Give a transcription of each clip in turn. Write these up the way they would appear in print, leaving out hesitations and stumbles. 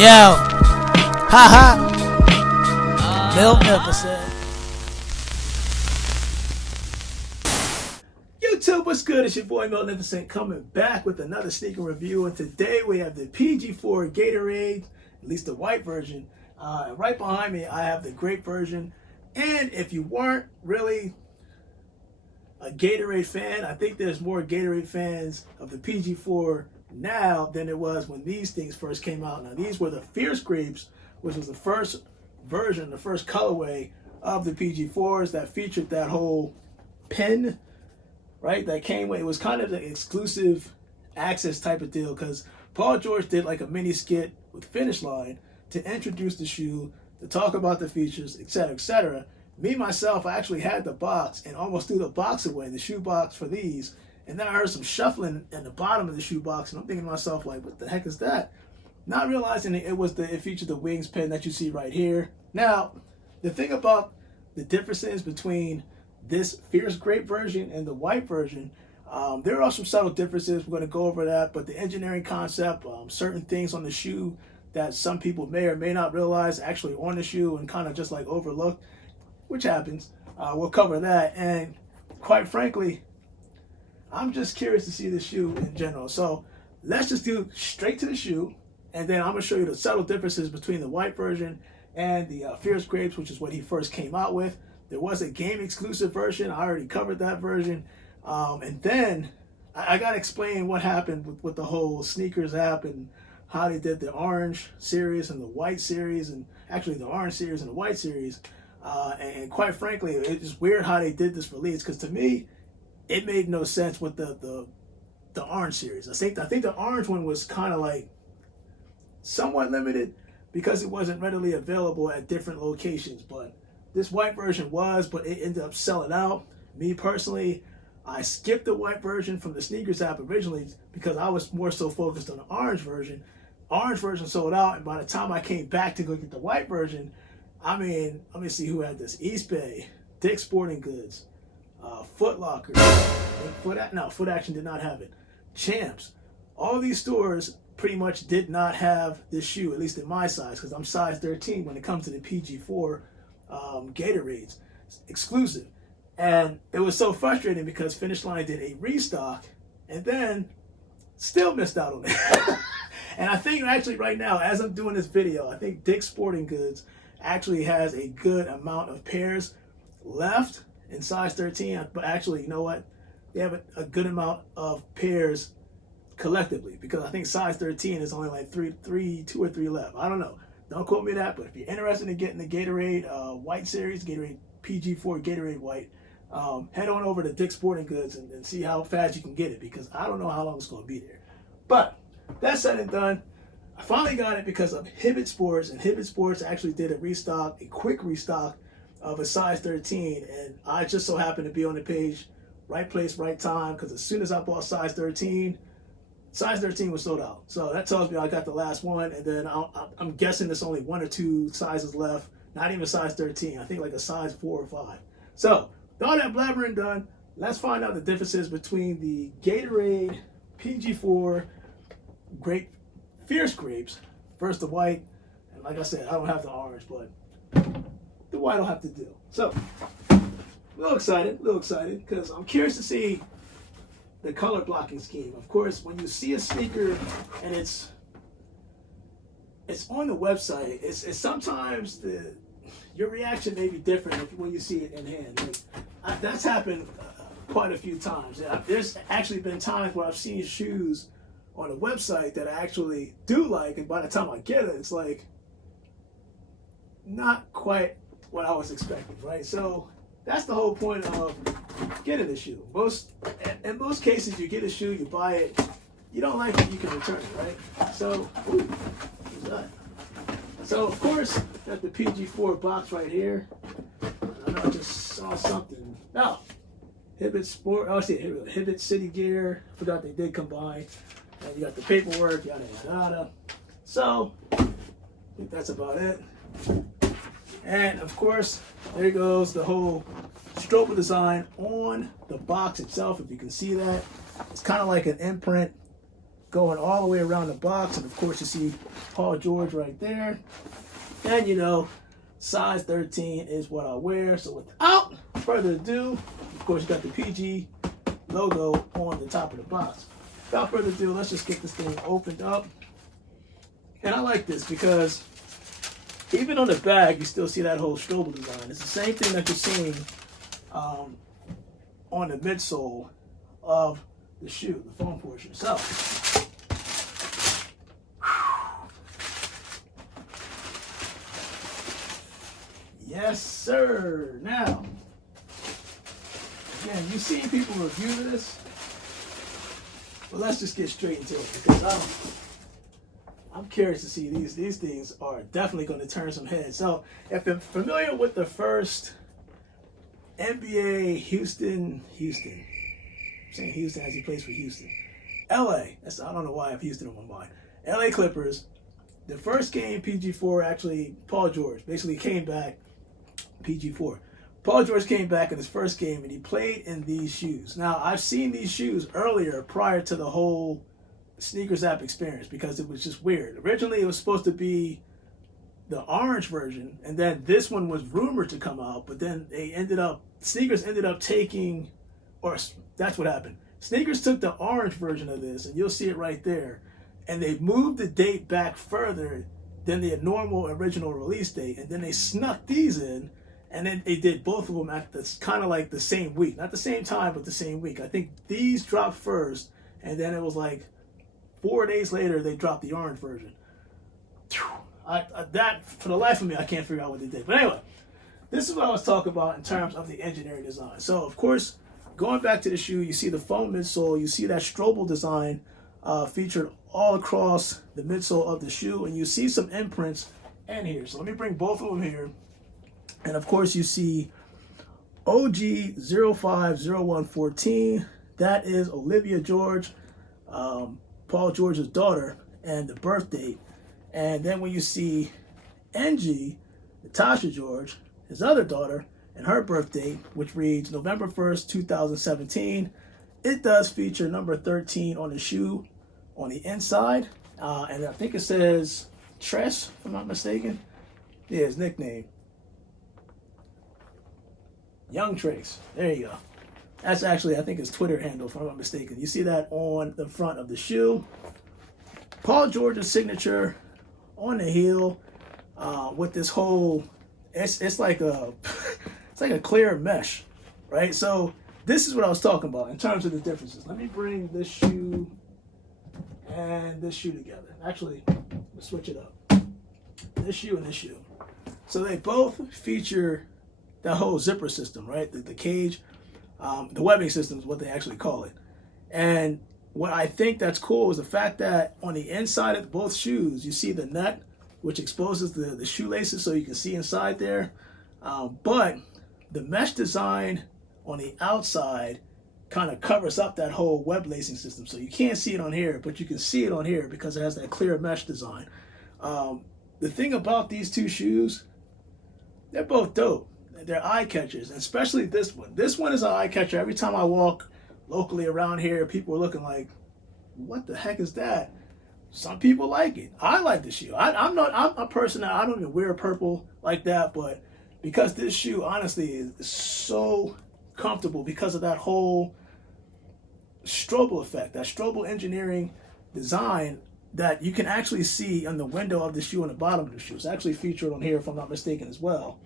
Yo, ha ha. Milk never said. YouTube, what's good? It's your boy Magnificent coming back with another sneaker review, and today we have the PG4 Gatorade, at least the white version. And right behind me, I have the grape version. And if you weren't really a Gatorade fan, I think there's more Gatorade fans of the PG4 now than it was when these things first came out. Now, these were the Fierce Grapes, which was the first version, the first colorway of the PG4s that featured that whole pen, right? That came with, it was kind of the exclusive access type of deal, because Paul George did like a mini skit with Finish Line to introduce the shoe, to talk about the features, etc., etc. Me, myself, I actually had the box and almost threw the box away, the shoe box for these. And then I heard some shuffling at the bottom of the shoe box, and I'm thinking to myself, like, what the heck is that? Not realizing it featured the Wings pen that you see right here. Now, the thing about the differences between this Fierce Grape version and the white version, there are some subtle differences. We're going to go over that, but the engineering concept, certain things on the shoe that some people may or may not realize actually on the shoe and kind of just like overlook, which happens. We'll cover that, and quite frankly, I'm just curious to see the shoe in general. So let's just do straight to the shoe, and then I'm going to show you the subtle differences between the white version and the Fierce Grapes, which is what he first came out with. There was a game exclusive version. I already covered that version. And then I got to explain what happened with the whole sneakers app and how they did the orange series and the white series, and actually the orange series and the white series. And quite frankly, it's just weird how they did this release, because to me, it made no sense with the orange series. I think the orange one was kind of like somewhat limited because it wasn't readily available at different locations. But this white version was, but it ended up selling out. Me personally, I skipped the white version from the sneakers app originally because I was more so focused on the orange version. Orange version sold out, and by the time I came back to go get the white version, I mean, let me see who had this. East Bay, Dick's Sporting Goods, Foot Locker, Foot Action did not have it. Champs, all these stores pretty much did not have this shoe, at least in my size, because I'm size 13 when it comes to the PG4 Gatorades, exclusive. And it was so frustrating because Finish Line did a restock and then still missed out on it. And I think actually right now, as I'm doing this video, I think Dick's Sporting Goods actually has a good amount of pairs left in size 13. But actually, you know what? They have a good amount of pairs collectively, because I think size 13 is only like two or three left. I don't know. Don't quote me that, but if you're interested in getting the Gatorade white series, Gatorade PG4 Gatorade white, head on over to Dick's Sporting Goods and see how fast you can get it, because I don't know how long it's going to be there. But that said and done, I finally got it because of Hibbett Sports, and Hibbett Sports actually did a quick restock of a size 13, and I just so happened to be on the page, right place, right time, because as soon as I bought size 13 was sold out. So that tells me I got the last one, and then I'm guessing there's only one or two sizes left, not even size 13, I think like a size 4 or 5. So, with all that blabbering done, let's find out the differences between the Gatorade PG4 Fierce Grapes. First the white, and like I said, I don't have the orange, but the white will have to do. So, a little excited, because I'm curious to see the color blocking scheme. Of course, when you see a sneaker and it's on the website, it's sometimes your reaction may be different when you see it in hand. Like, that's happened quite a few times. There's actually been times where I've seen shoes on a website that I actually do like, and by the time I get it, it's like not quite what I was expecting, right? So that's the whole point of getting a shoe. In most cases, you get a shoe, you buy it, you don't like it, you can return it, right? So, who's that? So of course, got the PG4 box right here. I know I just saw something. No, Hibbett Sport. Oh, see, Hibbett City Gear. Forgot they did combine. And you got the paperwork, yada yada yada. So, I think that's about it. And of course, there goes the whole stroke design on the box itself. If you can see that, it's kind of like an imprint going all the way around the box. And of course you see Paul George right there. And you know, size 13 is what I wear. So without further ado, of course you got the PG logo on the top of the box. Without further ado, let's just get this thing opened up. And I like this because even on the bag, you still see that whole Strobel design. It's the same thing that you're seeing on the midsole of the shoe, the foam portion. So, yes, sir. Now, again, you've seen people review this, but let's just get straight into it because I'm curious to see these things are definitely going to turn some heads. So, if you're familiar with the first NBA Houston, I'm saying Houston as he plays for Houston. LA, I don't know why I have Houston on my mind. LA Clippers, the first game PG4 actually, Paul George basically came back, PG4. Paul George came back in his first game and he played in these shoes. Now, I've seen these shoes earlier prior to the whole Sneakers app experience because it was just weird. Originally, it was supposed to be the orange version, and then this one was rumored to come out, but then Sneakers ended up taking, or that's what happened. Sneakers took the orange version of this, and you'll see it right there, and they moved the date back further than the normal original release date, and then they snuck these in, and then they did both of them at this kind of like the same week. Not the same time, but the same week. I think these dropped first, and then it was like 4 days later, they dropped the orange version. That, for the life of me, I can't figure out what they did. But anyway, this is what I was talking about in terms of the engineering design. So, of course, going back to the shoe, you see the foam midsole. You see that Strobel design featured all across the midsole of the shoe. And you see some imprints in here. So let me bring both of them here. And, of course, you see OG 050114. That is Olivia George. Paul George's daughter, and the birth date. And then when you see NG, Natasha George, his other daughter, and her birth date, which reads November 1st, 2017, it does feature number 13 on the shoe on the inside. And I think it says Tress, if I'm not mistaken. Yeah, his nickname. Young Trace. There you go. That's actually, I think, his Twitter handle, if I'm not mistaken. You see that on the front of the shoe. Paul George's signature on the heel with this whole, it's like a clear mesh, right? So this is what I was talking about in terms of the differences. Let me bring this shoe and this shoe together. Actually, let's switch it up. This shoe and this shoe. So they both feature that whole zipper system, right? The cage. The webbing system is what they actually call it. And what I think that's cool is the fact that on the inside of both shoes, you see the nut, which exposes the shoelaces so you can see inside there. But the mesh design on the outside kind of covers up that whole web lacing system. So you can't see it on here, but you can see it on here because it has that clear mesh design. The thing about these two shoes, they're both dope. They're eye catchers, and especially this one. This one is an eye catcher. Every time I walk locally around here, people are looking like, what the heck is that? Some people like it. I like the shoe. I'm a person that I don't even wear purple like that, but because this shoe honestly is so comfortable because of that whole Strobel effect, that Strobel engineering design that you can actually see on the window of the shoe on the bottom of the shoe. It's actually featured on here, if I'm not mistaken, as well.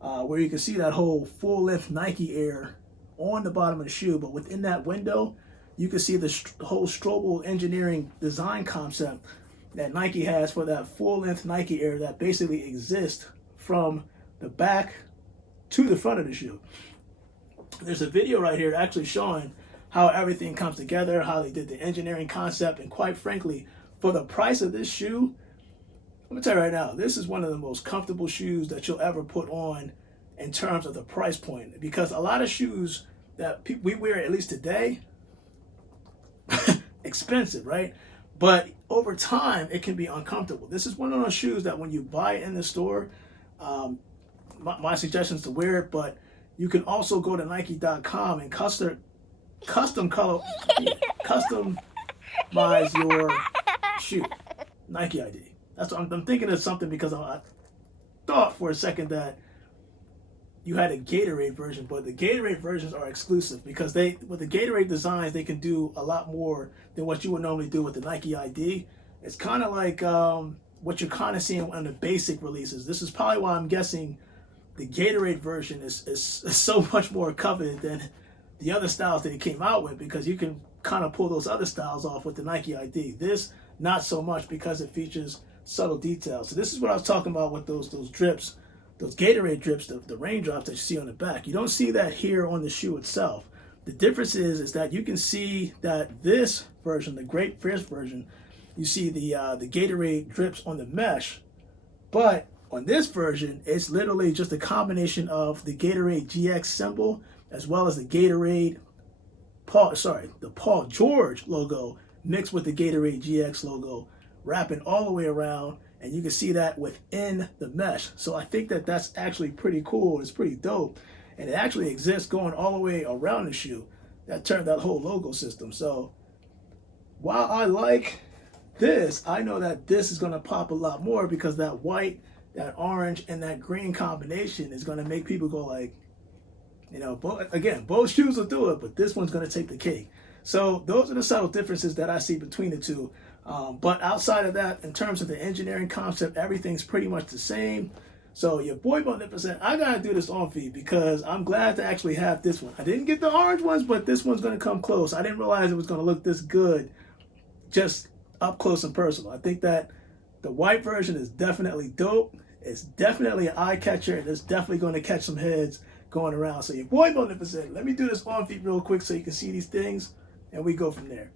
Where you can see that whole full-length Nike Air on the bottom of the shoe, but within that window, you can see the whole Strobel engineering design concept that Nike has for that full-length Nike Air that basically exists from the back to the front of the shoe. There's a video right here actually showing how everything comes together, how they did the engineering concept, and quite frankly, for the price of this shoe, let me tell you right now, this is one of the most comfortable shoes that you'll ever put on in terms of the price point. Because a lot of shoes that we wear, at least today, expensive, right? But over time, it can be uncomfortable. This is one of those shoes that when you buy it in the store, my suggestion is to wear it, but you can also go to Nike.com and custom customize your shoe. Nike ID. That's what I'm thinking of something because I thought for a second that you had a Gatorade version, but the Gatorade versions are exclusive because with the Gatorade designs, they can do a lot more than what you would normally do with the Nike ID. It's kind of like what you're kind of seeing on the basic releases. This is probably why I'm guessing the Gatorade version is so much more coveted than the other styles that it came out with, because you can kind of pull those other styles off with the Nike ID. This, not so much, because it features subtle details. So this is what I was talking about with those drips. Those Gatorade drips, the raindrops that you see on the back, you don't see that here on the shoe itself. The difference is that you can see that this version, the Grape Fierce version, you see the Gatorade drips on the mesh, but on this version, it's literally just a combination of the Gatorade GX symbol as well as the Gatorade the Paul George logo mixed with the Gatorade GX logo, wrapping all the way around. And you can see that within the mesh. So I think that that's actually pretty cool. It's pretty dope. And it actually exists going all the way around the shoe. That whole logo system. So while I like this, I know that this is going to pop a lot more, because that white, that orange, and that green combination is going to make people go like, both shoes will do it, but this one's going to take the cake. So those are the subtle differences that I see between the two. But outside of that, in terms of the engineering concept, everything's pretty much the same. So your boy Magnificent, I gotta do this on feet because I'm glad to actually have this one. I didn't get the orange ones, but this one's gonna come close. I didn't realize it was gonna look this good just up close and personal. I think that the white version is definitely dope. It's definitely an eye catcher, and it's definitely gonna catch some heads going around. So your boy Magnificent, let me do this on feet real quick so you can see these things, and we go from there.